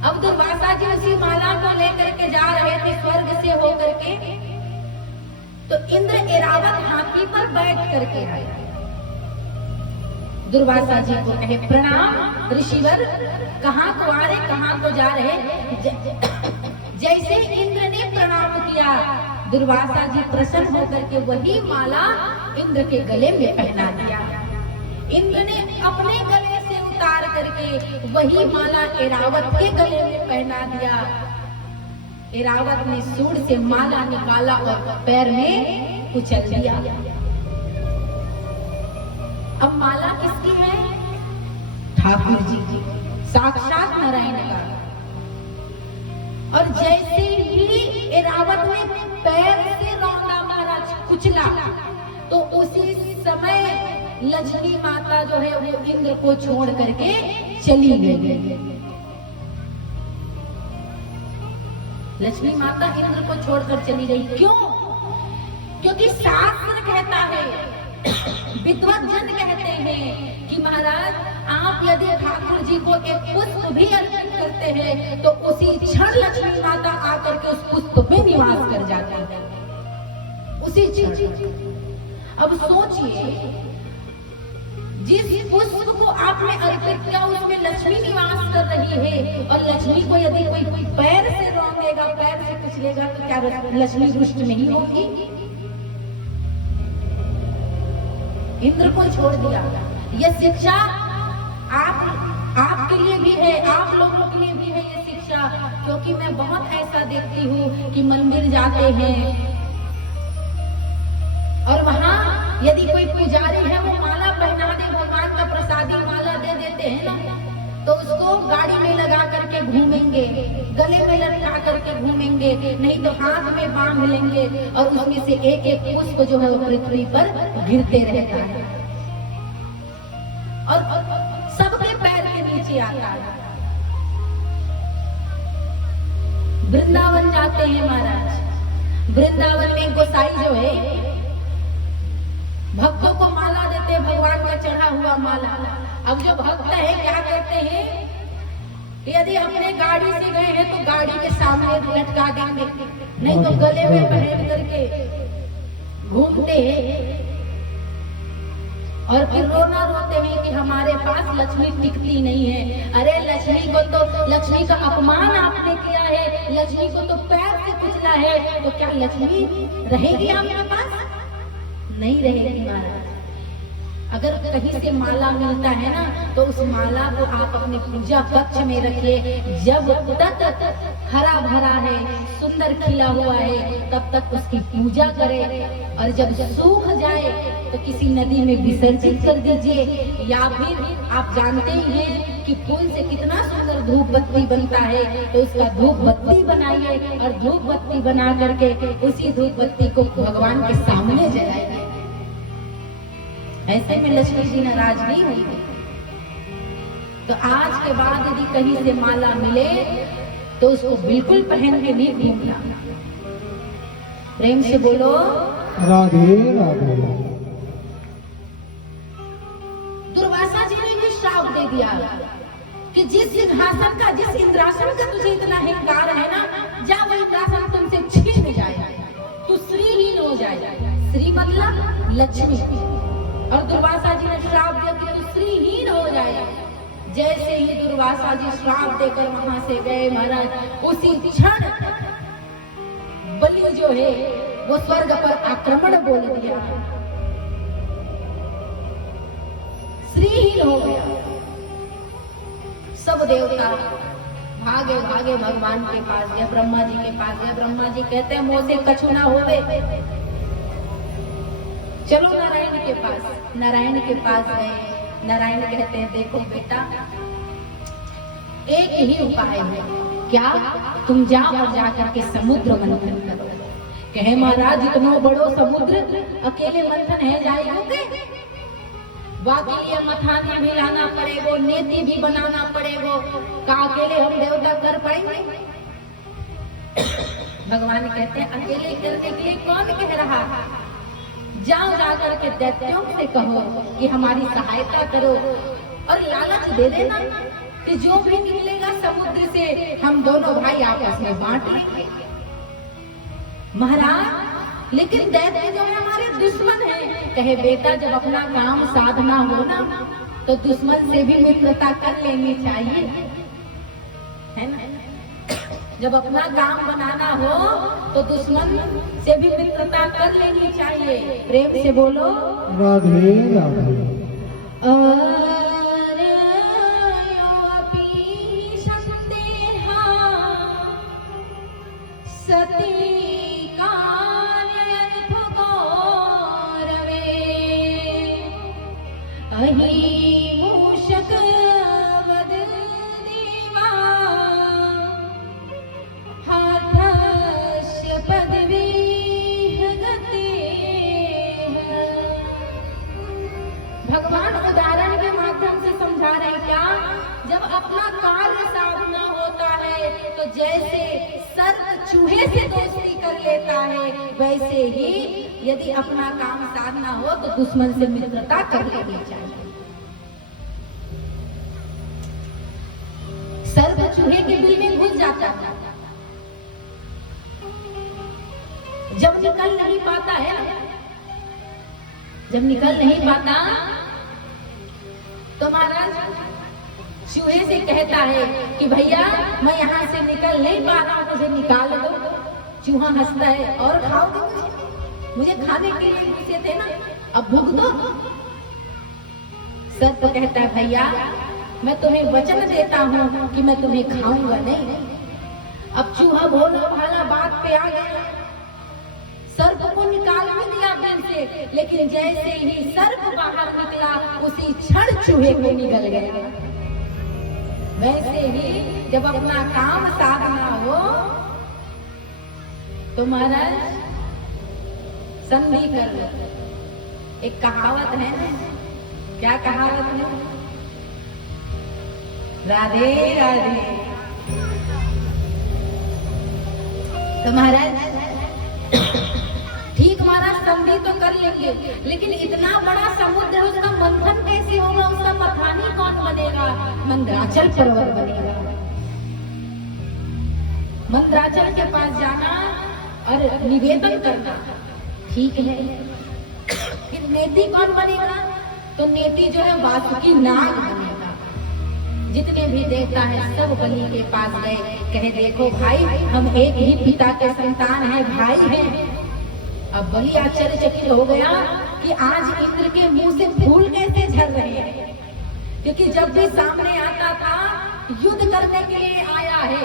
अब दुर्वासा जी उसी माला को लेकर के जा रहे थे स्वर्ग से होकर के, तो इंद्र ऐरावत हाथी पर बैठ करके आए। दुर्वासा जी को कहे प्रणाम ऋषिवर, कहाँ को आ रहे, कहाँ को जा रहे। जैसे इंद्र ने प्रणाम किया, दुर्वासा जी प्रसन्न होकर के वही माला इंद्र के गले में पहना दिया। इंद्र ने अपने गले से उतार करके वही माला ऐरावत के गले में पहना दिया। ऐरावत ने सूंड से माला निकाला और पैर में कुचल दिया। अब माला किसकी है? ठाकुर जी की, साक्षात नारायण का। और जैसे ही ऐरावत ने पैर से रौंदा मारा, कुचला, तो उसी समय लक्ष्मी माता जो है वो इंद्र को छोड़ करके चली गई। लक्ष्मी माता इंद्र को छोड़कर चली गई। क्यों? क्योंकि शास्त्र कहता है, विद्वत जन कहते हैं कि महाराज आप यदि ठाकुर जी को एक पुष्प भी अर्पित करते हैं तो उसी क्षण लक्ष्मी माता आकर के उस पुष्प में निवास कर जाती है, उसी क्षण। अब सोचिए, जिस पुष्प को आपने अर्पित किया उसमें लक्ष्मी निवास कर रही है, और लक्ष्मी को यदि कोई पैर से रौंदेगा, पैर से कुचलेगा, तो क्या लक्ष्मी रुष्ट नहीं होगी? इंद्र को छोड़ दिया। यह शिक्षा आपके लिए भी है, आप लोगों के लिए भी है ये शिक्षा। क्योंकि मैं बहुत ऐसा देखती हूँ कि मंदिर जाते हैं और वहां यदि कोई पुजारी है वो माला पहना दे, भगवान का प्रसादी माला दे देते हैं ना, तो उसको गाड़ी में लगा करके घूमेंगे, गले में लटका करके घूमेंगे, नहीं तो हाथ में बांध लेंगे, और उसमें से एक एक पुष्प जो है वो पृथ्वी पर गिरते रहता है और सबके पैर के नीचे आता है। वृंदावन जाते हैं महाराज, वृंदावन में गोसाई जो है भक्तों को माला देते हैं, भगवान का चढ़ा हुआ माला। अब जो भक्त है क्या करते हैं, यदि अपने गाड़ी से गए हैं तो गाड़ी के सामने लटका देंगे, नहीं तो गले में पहन करके घूमते हैं और फिर रोना रोते हैं कि हमारे पास लक्ष्मी टिकती नहीं है। अरे लक्ष्मी को तो, लक्ष्मी का अपमान आपने किया है, लक्ष्मी को तो पैर से कुचला है, तो क्या लक्ष्मी रहेगी आपके पास? नहीं रहेगी महाराज। अगर कहीं से माला मिलता है ना, तो उस माला को आप अपने पूजा कक्ष में रखिए। जब तक हरा भरा है, सुंदर खिला हुआ है, तब तक उसकी पूजा करें, और जब सूख जाए तो किसी नदी में विसर्जित कर दीजिए। या फिर आप जानते ही हैं कि फूल से कितना सुंदर धूप बत्ती बनता है, तो उसका धूप बत्ती बनाइए और धूप बत्ती बना करके उसी धूप बत्ती को भगवान के सामने जलाइए। ऐसे में लक्ष्मी जी नाराज नहीं हुई। तो आज के बाद यदि कहीं से माला मिले तो उसको बिल्कुल पहन के नहीं घूमना। प्रेम से बोलो राधे राधे। दुर्वासा जी ने भी श्राप दे दिया कि जिस सिंहासन का, जिस इंद्रासन का तुझे इतना अहंकार है ना, जा वो इंद्रासन तुमसे छीन जाए, तू श्रीहीन हो जाए। श्री मतलब लक्ष्मी, और दुर्वासा जी ने श्राप दिया कि तू श्रीहीन हो जाए। जैसे ही दुर्वासा जी श्राप देकर वहां से गए महाराज, उसी क्षण बलि जो है वो स्वर्ग पर आक्रमण बोल दिया, श्रीहीन हो गया। सब देवता भागे भागे भगवान के पास गए, ब्रह्मा जी के पास गए। ब्रह्मा जी कहते हैं मोह से कछु ना होवे, चलो नारायण के पास। नारायण के पास गए। नारायण कहते हैं देखो बेटा, एक ही उपाय है, क्या? तुम जाओ और जाकर के समुद्र मंथन करो। कहे महाराज इतना बड़ो समुद्र अकेले मंथन है जाएंगे? बाकी लिए मथाना भी लाना पड़ेगा, नेति भी बनाना पड़ेगा, का अकेले हम देवता कर पाएंगे? भगवान कहते हैं अकेले करने के लिए कौन कह रहा? जाओ जाकर के दैत्यों से कहो कि हमारी सहायता करो, और लालच दे देना कि जो भी निकलेगा समुद्र से हम दोनों भाई आपस में बांट लेंगे। महाराज लेकिन दैत्य जो है हमारे दुश्मन है। कहे बेटा जब अपना काम साधना हो ना तो दुश्मन से भी मित्रता कर लेनी चाहिए, है ना। जब अपना काम बनाना हो तो दुश्मन से भी मित्रता कर लेनी चाहिए। प्रेम से बोलो राधे राधे। मूषक वद देवा हाथस्य पदवी गते। भगवान उदाहरण के माध्यम से समझा रहे हैं क्या, जब अपना कार्य साधना होता है तो जैसे सर्प चूहे से दोस्ती कर लेता है, वैसे ही यदि अपना काम साधना हो तो दुश्मन से मित्रता कर लेनी चाहिए। सर्प चूहे के बिल में घुस जाता है, जब निकल नहीं पाता है, जब निकल नहीं पाता तो महाराज चूहे से कहता है कि भैया मैं यहाँ से निकल नहीं पा रहा, मुझे निकाल दो। चूहा हंसता है, और खाओगे मुझे खाने के लिए पूछे थे ना, अब भूख दो। सर्प कहता है भैया मैं तुम्हें वचन देता हूँ कि मैं तुम्हें खाऊंगा नहीं। अब चूहा भोला भाला बात पे आ गया, सर्प को निकाल भी दिया बिल से, लेकिन जैसे ही सर्प बाहर निकला उसी क्षण चूहे को निकल गया। वैसे ही जब अपना काम साधना हो तो महाराज संधि कर लो। एक कहावत है, क्या कहावत है? राधे राधे। तो महाराज ठीक महाराज संधि तो कर लेंगे, लेकिन इतना बड़ा समुद्र उसका मंथन कैसे होगा, उसका मथानी कौन बनेगा? मंदराचल पर्वत बनेगा। मंदराचल के पास जाना और निवेदन करना ठीक है, फिर नेति कौन बनेगा? तो नेति जो है वासुकी नाग बनेगा। जितने भी देवता है सब बलि के पास गए, कहे देखो भाई हम एक ही पिता के संतान हैं, भाई हैं। अब बलि आश्चर्यचकित हो गया कि आज इंद्र के मुंह से फूल कैसे झड़ रहे हैं, क्योंकि जब भी सामने आता था युद्ध करने के लिए आया है,